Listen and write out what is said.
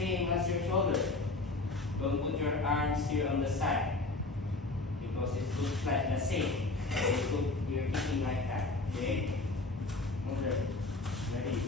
same as your shoulder. Don't put your arms here on the side because it looks like the same. You're kicking like that. Okay? Okay. Ready?